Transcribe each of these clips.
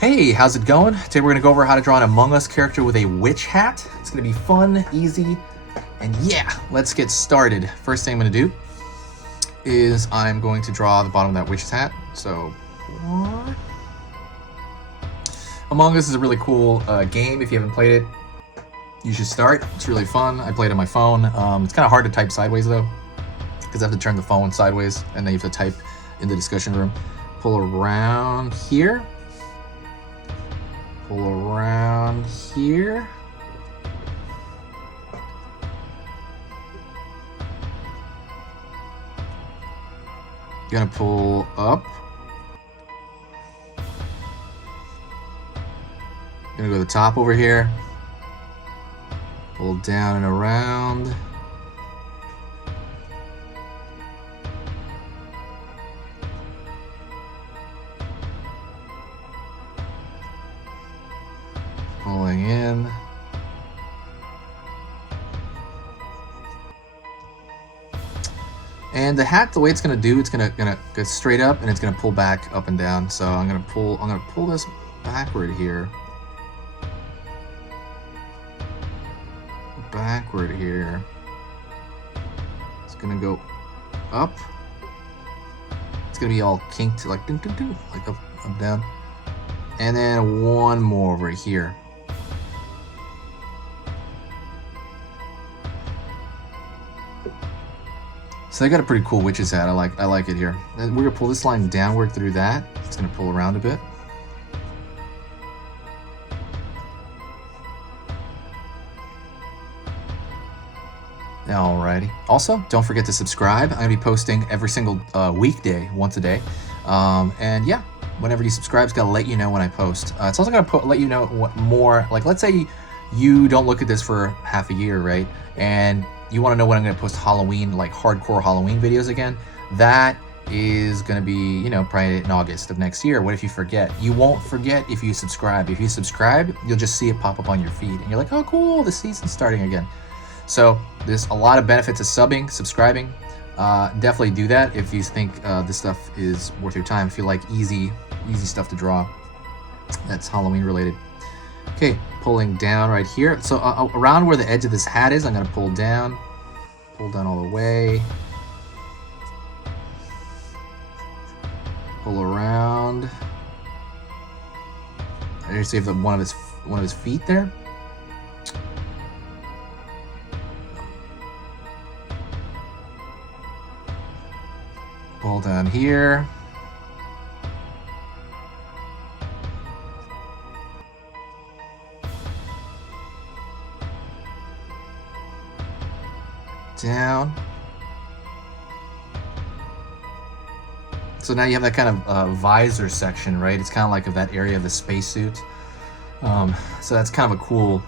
Hey, how's it going? Today we're gonna go over how to draw an Among Us character with a witch hat. It's gonna be fun, easy, and yeah, let's get started. First thing I'm gonna do is I'm going to draw the bottom of that witch's hat. So, Among Us is a really cool game. If you haven't played it, you should start. It's really fun. I played it on my phone. It's kind of hard to type sideways though, because I have to turn the phone sideways and then you have to type in the discussion room. Pull around here. Pull around here. Gonna pull up. Gonna go to the top over here. Pull down and around. Pulling in. And the hat, the way it's gonna do, it's gonna go straight up and it's gonna pull back up and down. So I'm gonna pull this backward here. Backward here. It's gonna go up. It's gonna be all kinked like ding, ding, ding, like up down. And then one more over here. So they got a pretty cool witch's hat. I like it here. And we're gonna pull this line downward through that. It's gonna pull around a bit. Alrighty. Also, don't forget to subscribe. I'm gonna be posting every single weekday, once a day. And yeah, whenever you subscribe, it's gonna let you know when I post. It's also gonna let you know what more. Like, let's say you don't look at this for half a year, right? And you want to know when I'm going to post Halloween, like hardcore Halloween videos again. That is going to be, you know, probably in August of next year. What if you forget? You won't forget if you subscribe. If you subscribe, you'll just see it pop up on your feed, and you're like, oh, cool, the season's starting again. So there's a lot of benefit to subbing, subscribing. Definitely do that if you think this stuff is worth your time. If you like easy stuff to draw that's Halloween related. Okay, pulling down right here. So around where the edge of this hat is, I'm gonna pull down all the way. Pull around. I just see one of his feet there. Pull down here. Down. So now you have that kind of visor section, right? It's kind of like of that area of the spacesuit. So that's kind of a cool,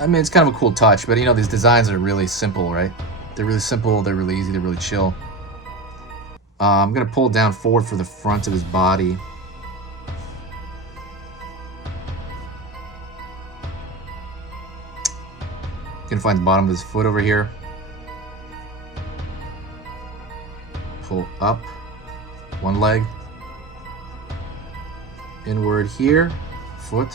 I mean, it's kind of a cool touch, but you know, these designs are really simple, right? They're really simple, they're really easy, they're really chill. I'm gonna pull down forward for the front of his body. You can find the bottom of his foot over here. Pull up one leg, inward here, foot,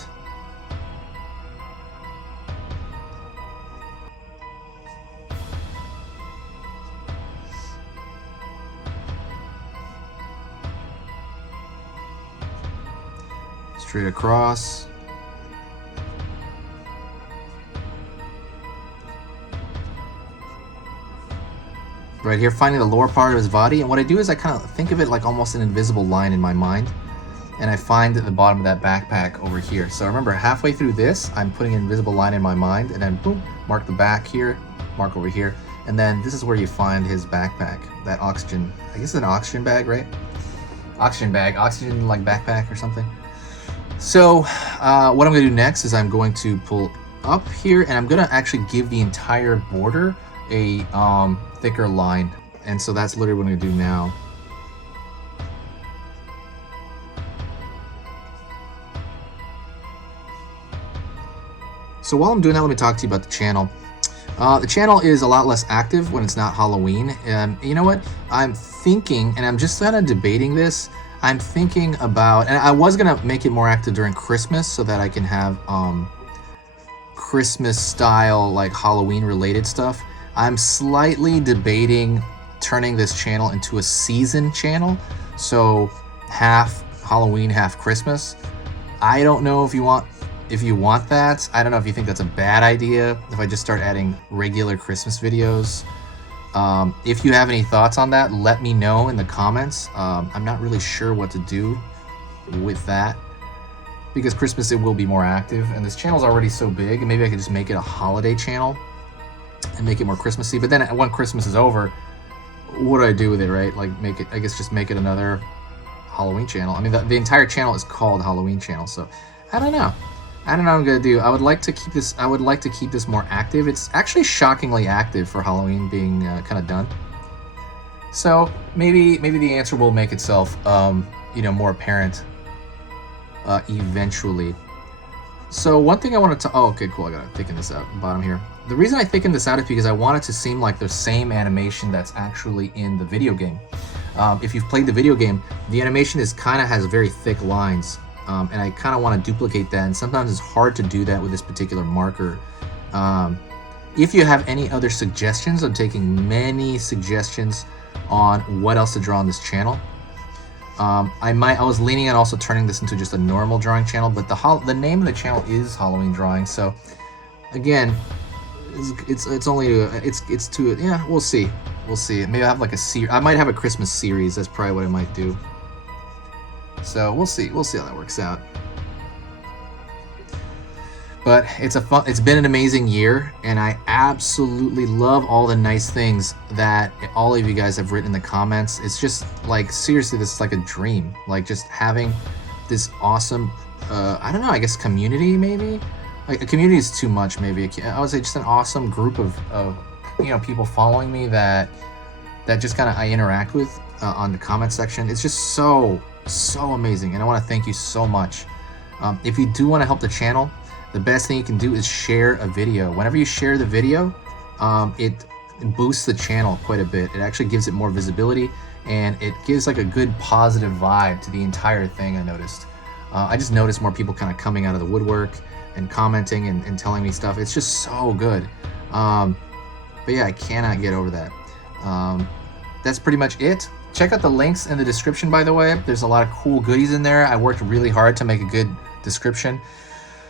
straight across. Right here, finding the lower part of his body, and what I do is I kind of think of it like almost an invisible line in my mind, and I find at the bottom of that backpack over here. So remember, halfway through this, I'm putting an invisible line in my mind, and then boom, mark the back here, mark over here, and then this is where you find his backpack, that oxygen, I guess it's an oxygen bag, right? Oxygen bag, oxygen like backpack or something. So what I'm gonna do next is I'm going to pull up here, and I'm gonna actually give the entire border a thicker line, and so that's literally what I'm gonna do now. So while I'm doing that, let me talk to you about the channel. The channel is a lot less active when it's not Halloween. And you know what? I'm thinking, and I'm just kind of debating this, I'm thinking about, and I was gonna make it more active during Christmas so that I can have Christmas style, like Halloween related stuff. I'm slightly debating turning this channel into a season channel, so half Halloween, half Christmas. I don't know if you want that. I don't know if you think that's a bad idea if I just start adding regular Christmas videos. If you have any thoughts on that, let me know in the comments. I'm not really sure what to do with that, because Christmas it will be more active, and this channel's already so big, and maybe I could just make it a holiday channel and make it more Christmassy. But then when Christmas is over, what do I do with it, right? Like just make it another Halloween channel. I mean, the entire channel is called Halloween channel, so I don't know. I don't know what I'm gonna do. I would like to keep this more active. It's actually shockingly active for Halloween being kind of done. So maybe the answer will make itself, more apparent eventually. So one thing I wanted to, oh, okay, cool. I gotta thicken this out bottom here. The reason I thickened this out is because I want it to seem like the same animation that's actually in the video game. If you've played the video game, the animation has very thick lines. And I kind of want to duplicate that, and sometimes it's hard to do that with this particular marker. If you have any other suggestions, I'm taking many suggestions on what else to draw on this channel. I was leaning on also turning this into just a normal drawing channel, but the name of the channel is Halloween Drawing. So again, we'll see. Maybe I have like I might have a Christmas series. That's probably what I might do. So we'll see how that works out. But it's been an amazing year, and I absolutely love all the nice things that all of you guys have written in the comments. It's just like, seriously, this is like a dream. Like, just having this awesome, I don't know, I guess community, maybe? Like, a community is too much, maybe. I would say just an awesome group of people following me that just kind of I interact with on the comment section. It's just so amazing, and I want to thank you so much. If you do want to help the channel, the best thing you can do is share a video. Whenever you share the video, it boosts the channel quite a bit. It actually gives it more visibility, and it gives like a good positive vibe to the entire thing. I noticed. I just noticed more people kind of coming out of the woodwork and commenting and telling me stuff. It's just so good. But yeah, I cannot get over that. That's pretty much it. Check out the links in the description, by the way. There's a lot of cool goodies in there. I worked really hard to make a good description.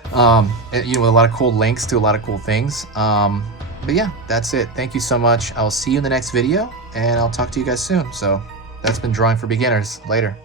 With a lot of cool links to a lot of cool things. But yeah, that's it. Thank you so much. I'll see you in the next video, and I'll talk to you guys soon. So that's been Drawing for Beginners. Later.